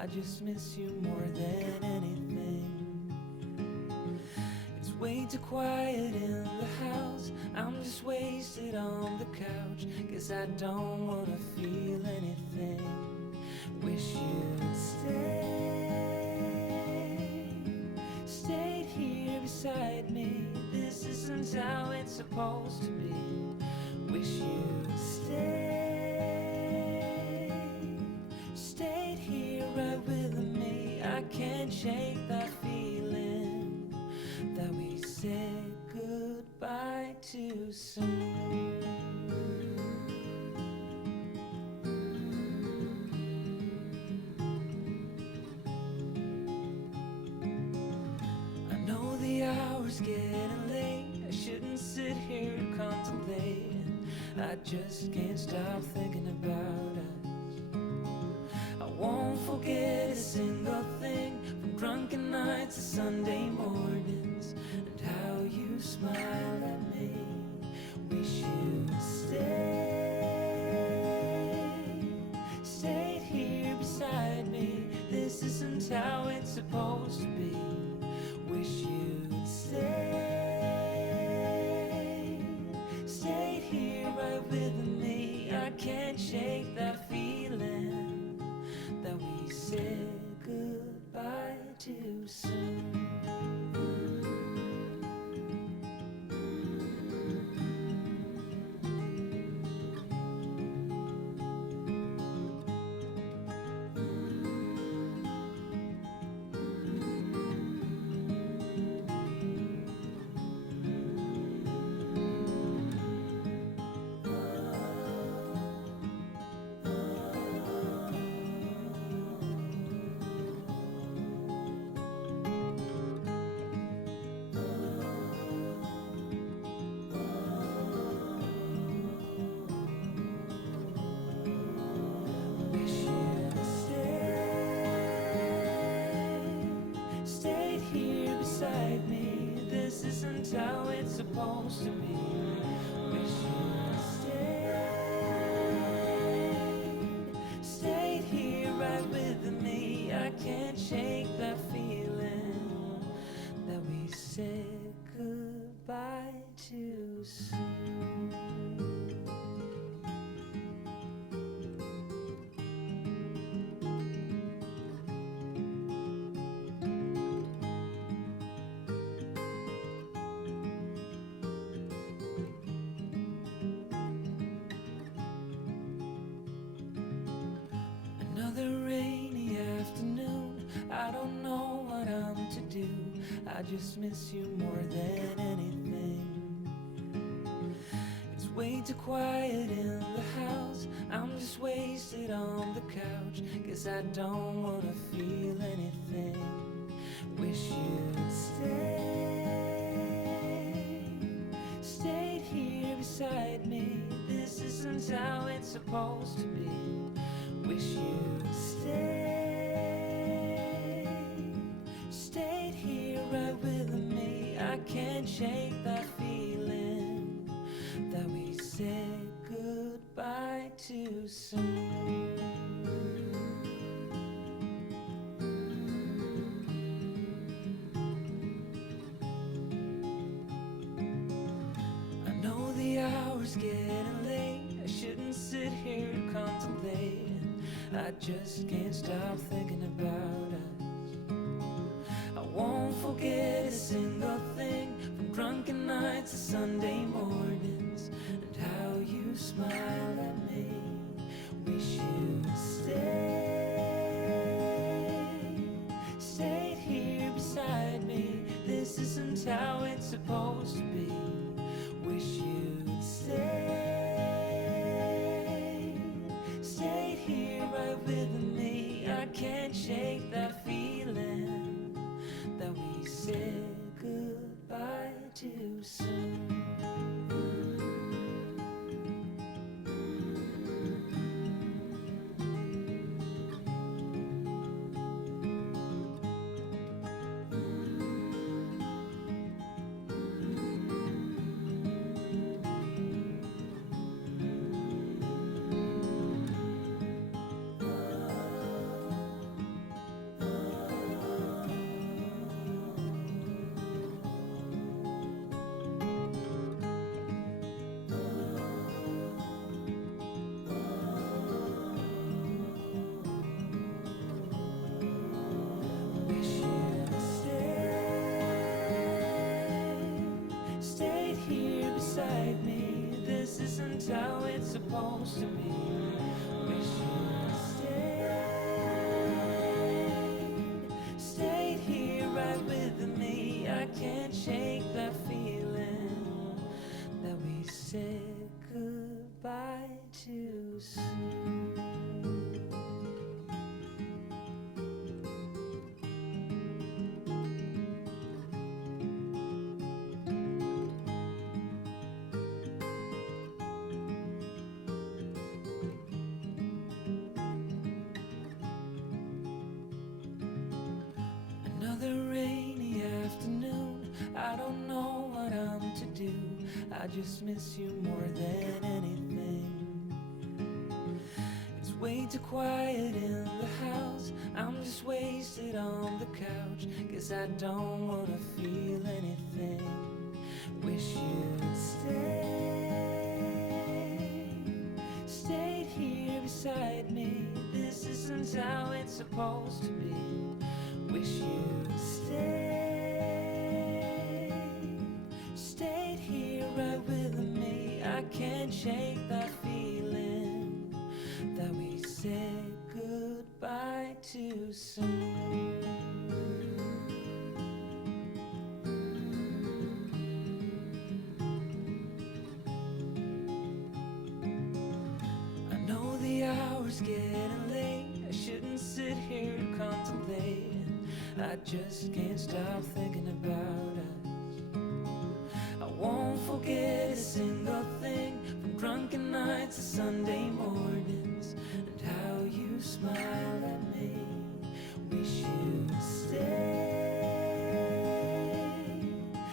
I just miss you more than anything. It's way too quiet in the house. I'm just wasted on the couch. Guess I don't wanna feel anything. Wish you'd stayed here beside me. This isn't how it's supposed to be. Wish you'd stayed here right with me. I can't shake that feeling that we said goodbye too soon. The hour's getting late. I shouldn't sit here contemplating. I just can't stop thinking about us. I won't forget a single thing, from drunken nights to Sunday mornings, and how you smile at me. Wish you'd stayed here beside me. This isn't how it's supposed to be. Wish you'd stayed here right with me. I can't shake that feeling that we said goodbye too soon. This isn't how it's supposed to be. Wish you'd stayed here right with me. I can't shake that feeling that we said goodbye too soon. Another rainy afternoon, I don't know what I'm to do. I just miss you more than anything. It's way too quiet in the house. I'm just wasted on the couch. Guess I don't wanna feel anything. Wish you'd stayed here beside me. This isn't how it's supposed to be. Wish you'd stayed here right with me. I can't shake that feeling that we said goodbye too soon. I know the hour's getting late. I shouldn't sit here contemplating. I just can't stop thinking about us. I won't forget a single thing, from drunken nights to Sunday mornings, and how you smile at me. Wish you'd stayed here beside me. This isn't how it's supposed to be. Wish you'd stayed here right with me. I can't shake that feeling that we said goodbye too soon. beside me. This isn't how it's supposed to be. Wish you'd stayed here right with me. I can't shake that feeling that we said goodbye too soon. Another rainy afternoon, I don't know what I'm to do. I just miss you more than anything. It's way too quiet in the house. I'm just wasted on the couch, 'cause I don't wanna feel anything. Wish you'd stayed here beside me. This isn't how it's supposed to be. Wish you'd stayed here right with me. I can't shake that feeling that we said goodbye too soon. I know the hour's getting late. I shouldn't sit here contemplating. I just can't stop thinking about us. I won't forget a single thing, from drunken nights to Sunday mornings, and how you smile at me. Wish you'd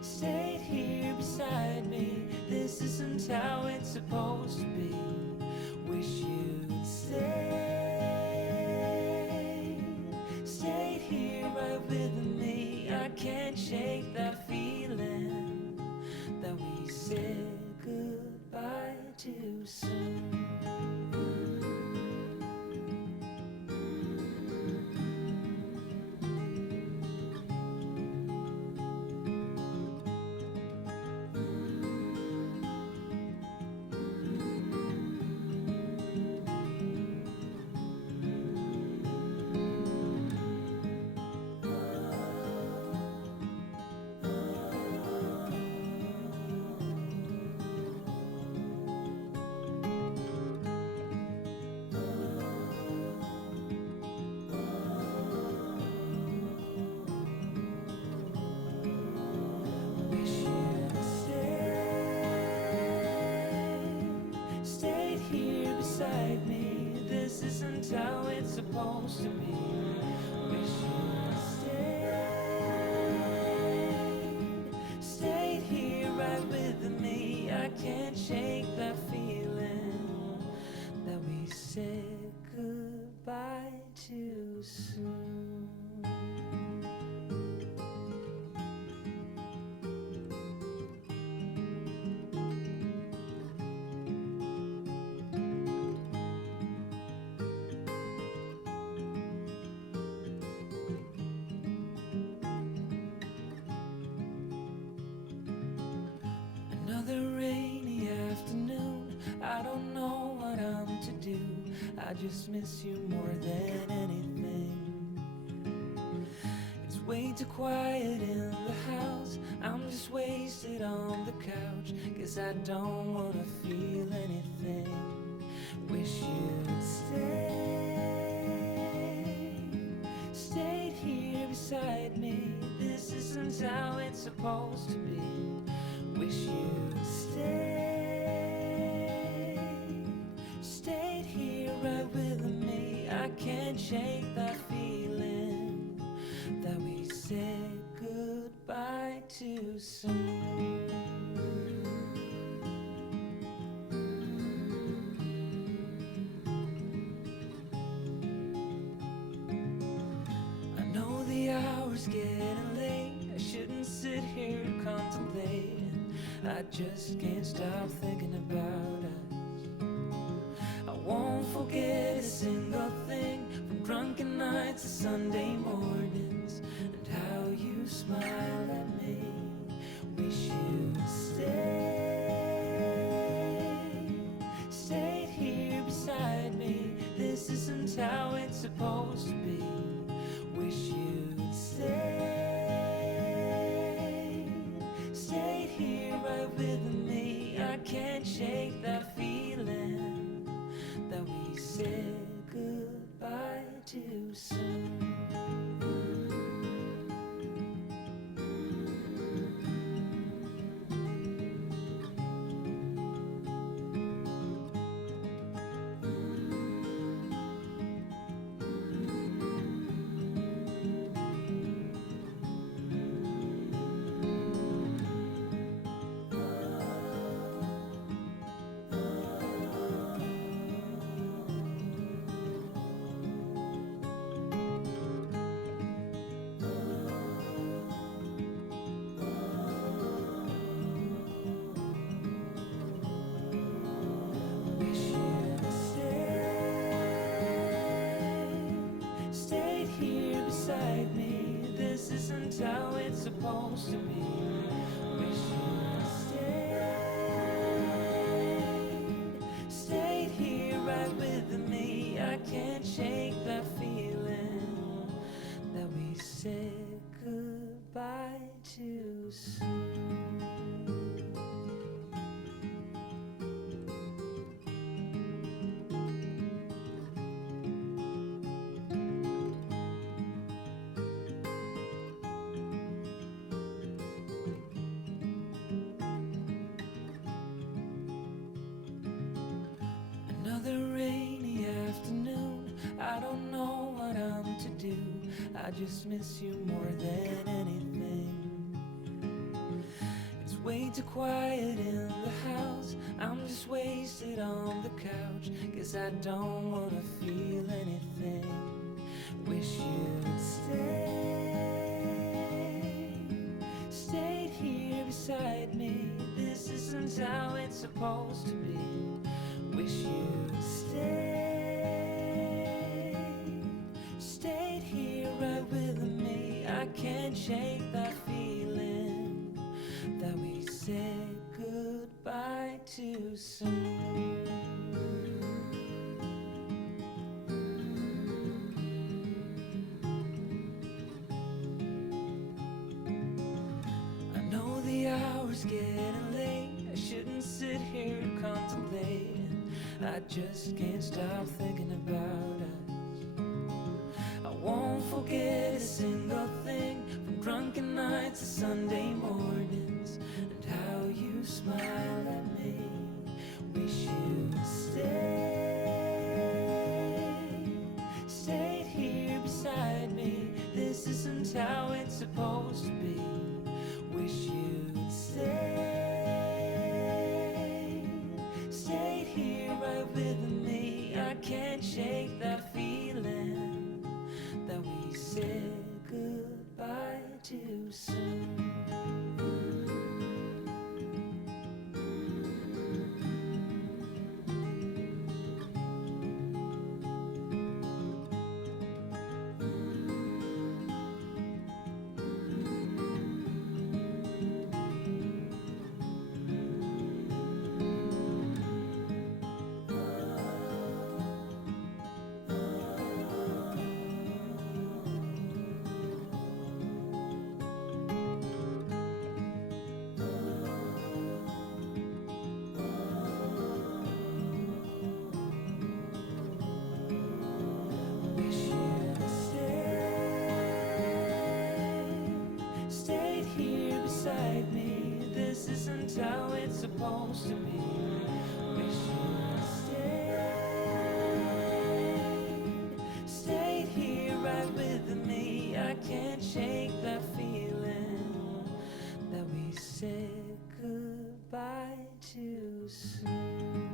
stayed here beside me. This isn't how it's supposed to be. Wish you'd stayed here right with me. I can't shake that feeling that we said goodbye too soon. How it's supposed to be. Wish you'd stayed here right with me. I can't shake that feeling that we said goodbye too soon. I don't know what I'm to do. I just miss you more than anything. It's way too quiet in the house. I'm just wasted on the couch, 'cause I don't wanna feel anything. Wish you'd stayed here beside me. This isn't how it's supposed to be. Wish you'd stayed here right with me. I can't shake that feeling that we said goodbye too soon. I know the hour's getting late. I shouldn't sit here contemplating. I just can't stop thinking about us. I won't forget a single thing, from drunken nights to Sunday mornings, and how you smile at me. Wish you'd stayed this isn't how it's supposed to be. Wish you'd stayed here right with me. I can't shake that feeling that we said goodbye too soon. Another rainy afternoon, I don't know what I'm to do. I just miss you more than anything. It's way too quiet in the house, I'm just wasted on the couch. Guess I don't wanna feel anything. Wish you'd stayed here beside me. This isn't how it's supposed to be. Wish you'd stayed here right with me. I can't shake that feeling that we said goodbye too soon. I know the hour's getting late. I shouldn't sit here contemplating. I just can't stop thinking about us. I won't forget a single thing, from drunken nights to Sunday mornings, and how you smile at me. Wish you'd stayed here beside me. This isn't how it's supposed to be. Wish you'd stayed here right with me. I can't shake that feeling that we said goodbye too soon. How it's supposed to be. Wish you'd stayed here right with me. I can't shake that feeling that we said goodbye too soon.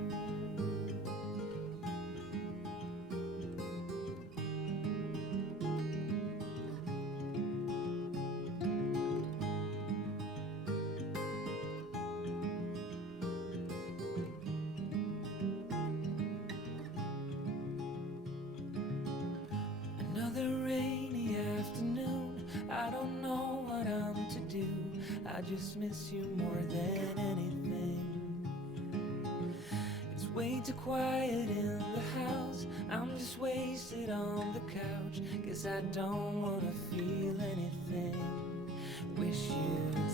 Another rainy afternoon, I don't know what I'm to do. I just miss you more than anything. It's way too quiet in the house, I'm just wasted on the couch. Guess I don't wanna feel anything. Wish you'd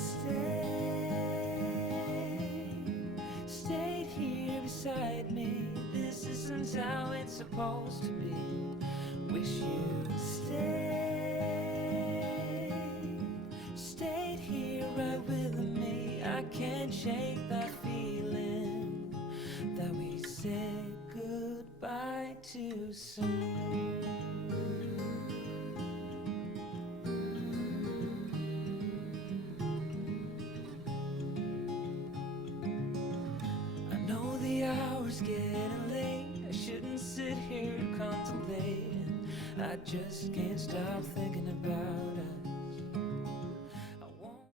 stayed here beside me. This isn't how it's supposed to be. Wish you'd stayed here right with me. I can't shake that feeling that we said goodbye too soon. I know the hour's getting late. I shouldn't sit here contemplating. I just can't stop thinking about us.